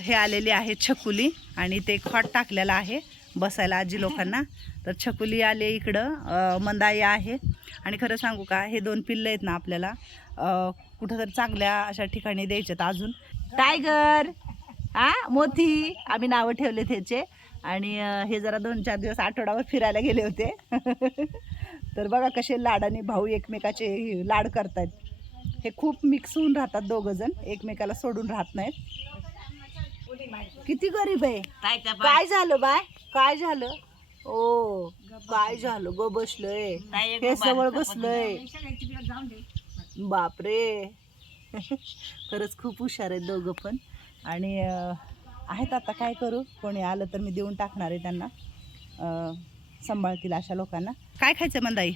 हे आलेली आहे छकुली आणि ते खॉट टाकलेलं आहे बसायला आजी लोकांना. तर छकुली आले इकडं मंदाई आहे. आणि खरं सांगू का हे दोन पिल्लं आहेत ना आपल्याला कुठंतरी चांगल्या अशा ठिकाणी द्यायच्यात अजून. टायगर! हा मोती! आम्ही नावं ठेवले त्याचे आणि हे जरा दोन चार दिवस आठवड्यावर फिरायला गेले होते. तर बघा कसे लाड आणि भाऊ एकमेकाचे लाड करतायत. हे खूप मिक्स होऊन राहतात दोघं जण. एकमेकाला सोडून राहत नाहीत. किती गरीब आहे? काय झालं बाय? काय झालं? ओ काय झालं ग बसलंय. हे जवळ बसलंय. बापरे. खरंच खूप हुशार आहेत दोघं पण. आणि आहेत आता काय करू? कोणी आलं तर मी देऊन टाकणार आहे त्यांना. सांभाळतील अशा लोकांना. काय खायचं मंदाई?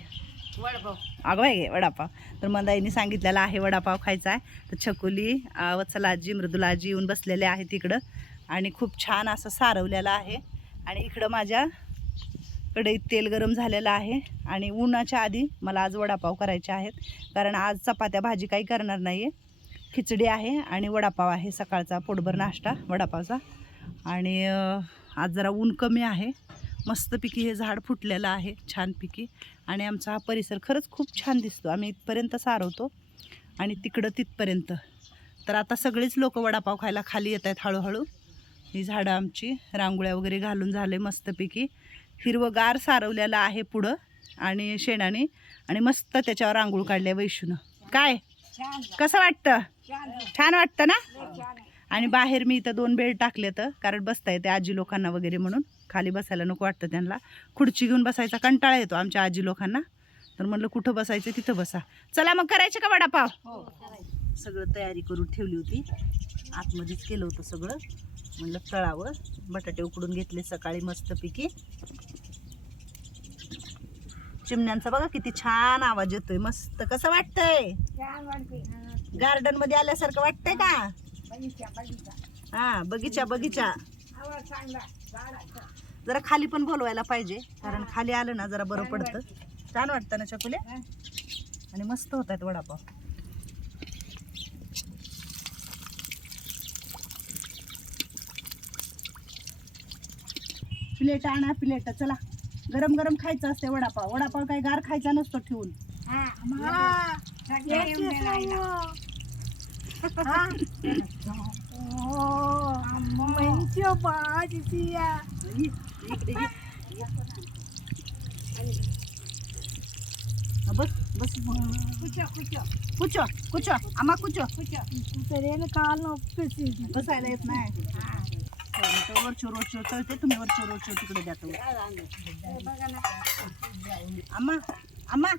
अगं बाई वडापाव. तर मंदाईने सांगितलेला आहे वडापाव खायचा आहे. तर छकुली वत्सलाजी मृदुलाजी येऊन बसलेले आहेत इकडं. आणि खूप छान असं सारवलेलं आहे. आणि इकडं माझ्या कढईत तेल गरम झालेलं आहे. आणि उन्हाच्या आधी मला आज वडापाव करायचे आहेत. कारण आज चपात्या भाजी काही करणार नाही आहे खिचडी आहे आणि वडापाव आहे. सकाळचा पोटभर नाश्ता वडापावचा. आणि आज जरा ऊन कमी आहे. मस्तपैकी हे झाड फुटलेलं आहे छानपैकी. आणि आमचा हा परिसर खरंच खूप छान दिसतो. आम्ही इथपर्यंत सारवतो आणि तिकडं तिथपर्यंत. तर आता सगळेच लोक वडापाव खायला खाली येत आहेत हळूहळू. ही झाडं आमची रांगोळ्या वगैरे घालून झाले मस्तपैकी. हिरवगार सारवलेलं आहे पुढं आणि शेणाने आणि मस्त त्याच्यावर रांगोळ काढल्या वैशूनं काय? कसं वाटतं? छान वाटतं ना? आणि बाहेर मी इथं दोन बेड टाकले तर कारण बसता येते आजी लोकांना वगैरे म्हणून. खाली बसायला नको वाटतं त्यांना. खुर्ची घेऊन बसायचा कंटाळा येतो आमच्या आजी लोकांना. तर म्हणलं कुठं बसायचं? तिथं बसा. चला मग करायचे का वडापाव? सगळं तयारी करून ठेवली होती. आतमध्येच केलं होतं सगळं. म्हणलं तळावं. बटाटे उकडून घेतले सकाळी मस्तपैकी. चिमण्यांचा बघा किती छान आवाज येतोय. मस्त. कसं वाटतंय? गार्डनमध्ये आल्यासारखं वाटतंय का? हा बगीचा बगीचा. जरा खाली पण बोलवायला पाहिजे. कारण खाली आलं ना जरा बरं पडतं. छान वाटतं ना चकुले आणि मस्त होत आहेत वडापाव. प्लेट आणा प्लेट. चला. गरम गरम खायचं असते वडापाव. वडापाव काही गार खायचा नसतो ठेवून. इकडे ये. हा, बस बस कुचो कुचो आम्हा कुचो కాలు నొప్పేసి बसायला येत नाही वरचो रोजचो तळते तुम्ही वरचो रोजचो तिकडे द्या तो आम्हा आम्हा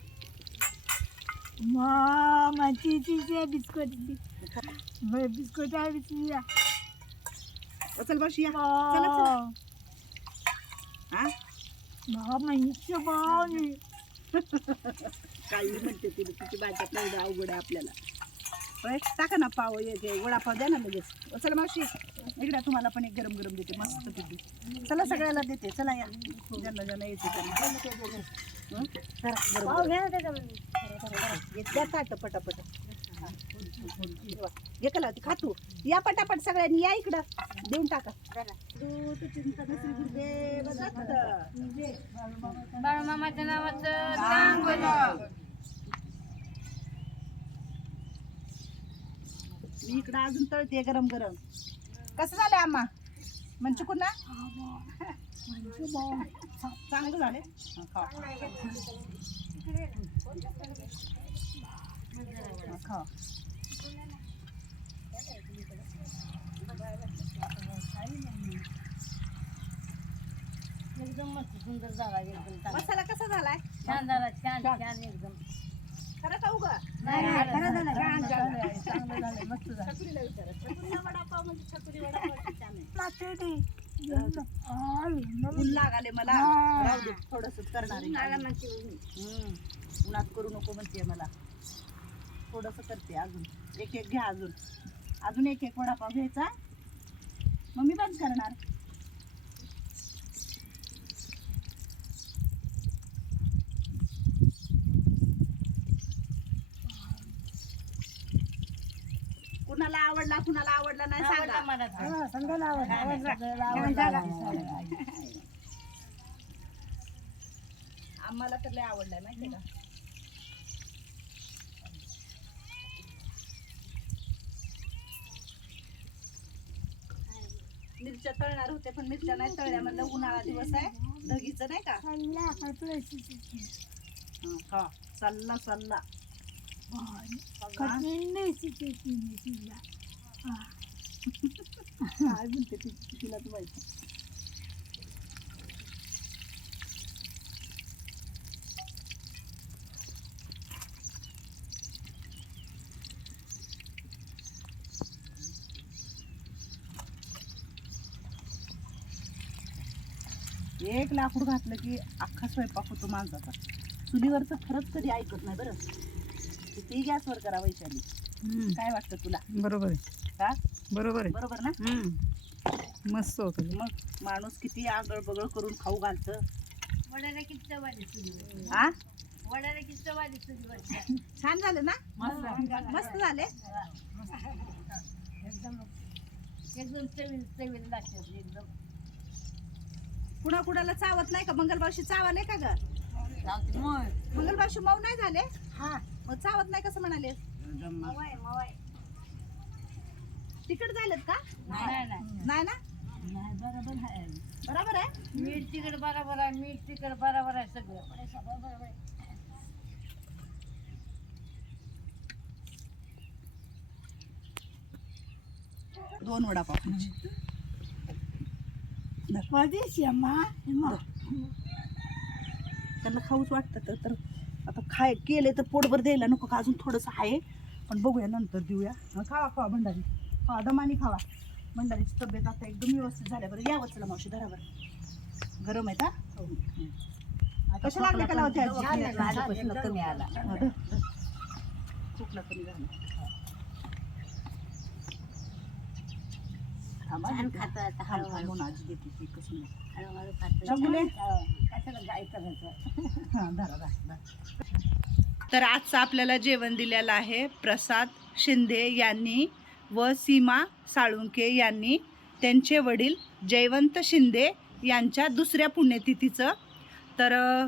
మా మంచి తీసే బిస్కెట్ బిస్కెట్ అవి తీయ चल बस या. चला चला. काही म्हणते तिला तिची भाज्या अवघड आपल्याला. टाका ना पाव येते वडापाव द्या ना लगेच. ओ, चला मावशी इकडे तुम्हाला पण एक गरम गरम देते मस्त पिठी चला सगळ्याला देते. चला या. ज्यांना ज्यांना येते त्यांना. हं? गरम पटापट. हा. कला ती खातू या पटापट सगळ्यांनी या इकडं देऊन टाका दूध चिंता नसरी गुरुदे बदत. बाळमामाच्या नावाचं मी इकडं अजून तळते गरम गरम कसं झालं आम्हा म्हणजे कुणा चांगलं झाले. एकदम मस्त सुंदर झाला एकदम चांगला. मसाला कसा झालाय छान झाला छान छान एकदम खरं खाऊ का नाही, नाही, खरं झालं, छान छान झालं. झालं, चांगलं झालं, मस्त झालं. छकुलीला विचारा. छकुलीला वडापाव म्हणजे छकुली वडापाव किती छान आहे. नाचते. ऊन लागाले मला हा. राहू दे थोडस करणार आहे. हम्म. उन्हात करू नको म्हणते मला थोडस करते अजून. एक एक घ्या अजून. अजून एक एक वडापाव घ्यायचा. मग मी बंद करणार. कुणाला आवडला कुणाला आवडला नाही सांगा. आम्हाला तर लय आवडलाय माहिती का? मिरच्या तळणार होते पण मिरच्या नाही तळल्या. म्हणलं उन्हाळा दिवस आहे ढगीचं नाही का? हं, चालला चालला काय बोलते ती? तिला माहिती. एक लाकूड घातलं की अख्खा स्वयंपाक होतो माणसाचा. चुलीवरचं खरंच कधी ऐकत नाही बरं. किती गॅसवर करा वैशाली. काय वाटतं तुला? बरोबर आहे. का बरोबर बरोबर ना? आहे मस्त होतं मग माणूस किती आगळ बगळ करून खाऊ घालतं. वड्याला किती चव आली चुलीवर हा वड्याला किती चव आली छान झालं ना? मस्त. मस्त झाले. एकदम एकदम चवील चवील लागतात एकदम. कुणा कुणाला चावत नाही का? मंगलबावशी चावाले का ग? मंगलबावशी मऊ नाही झाले? हा. मग चावत नाही कसं म्हणाले? तिकट झालेत का? नाही नाही नाही. ना? नाही बरोबर आहे. बरोबर आहे? मीठ तिकड बरोबर आहे मीठ तिकड बरोबर आहे सगळं. दोन वडापाव त्यांना खाऊच वाटतं तर तर आता खाय केले तर पोटभर द्यायला नको का? अजून थोडंसं आहे. पण बघूया नंतर देऊया. हं, खावा खावा भंडारी. खावा दमानी खावा. भंडारीची तब्येत आता एकदम व्यवस्थित झाल्या. बरं यावं चला मावशी धरावर गरम आहे कशा लागले का लावते आजी कमी आला हा, धर, धर. खोकला कमी झाला. छान देते. खातो आता थांब, हळूहळू. थांब, आजी देते ती कसं नाही. हळूहळू खातो शंभूले? हो, हा, धरा, धरा, धरा. तर आजचं आपल्याला जेवण दिलेलं आहे प्रसाद शिंदे यांनी व सीमा साळुंके यांनी त्यांचे वडील जयवंत शिंदे यांच्या दुसऱ्या पुण्यतिथीचं तर अ,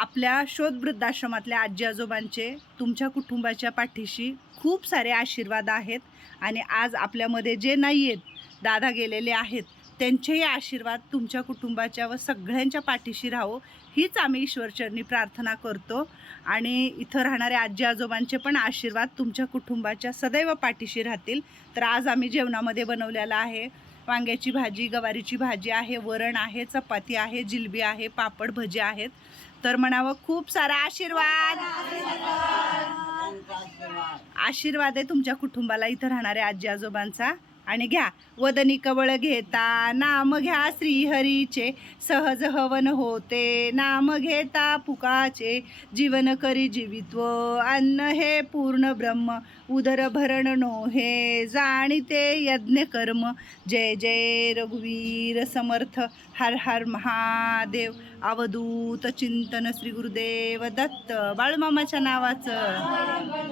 आपल्या शोध वृद्धाश्रमातल्या आजी आजोबांचे तुमच्या कुटुंबाच्या पाठीशी खूप सारे आशीर्वाद आहेत आणि आज आपल्यामध्ये जे नाही आहेत दादा गेलेले आहेत त्यांचेही आशीर्वाद तुमच्या कुटुंबाच्या व सगळ्यांच्या पाठीशी राहो हीच आम्ही ईश्वरचरणी प्रार्थना करतो. आणि इथं राहणाऱ्या आजी आजोबांचे पण आशीर्वाद तुमच्या कुटुंबाच्या सदैव पाठीशी राहतील. तर आज आम्ही जेवणामध्ये बनवलेला आहे. वांग्याची भाजी गवारीची भाजी आहे वरण आहे चपाती आहे जिलबी आहे पापड भजी आहेत. तर म्हणावं खूप सारा आशीर्वाद. आशीर्वाद आहे तुमच्या कुटुंबाला इथं राहणाऱ्या आजी आजोबांचा आणि घ्या. वदनी कवळ घेता नाम घ्या श्रीहरीचे. सहज हवन होते नाम घेता पुकाचे. जीवन करी जीवित्व अन्न हे पूर्ण ब्रह्म. उदर भरण नोहे जाणीते यज्ञ कर्म. जय जय रघुवीर समर्थ हर हर महादेव. अवधूत चिंतन श्री गुरुदेव दत्त. बाळूमामाच्या नावाचं.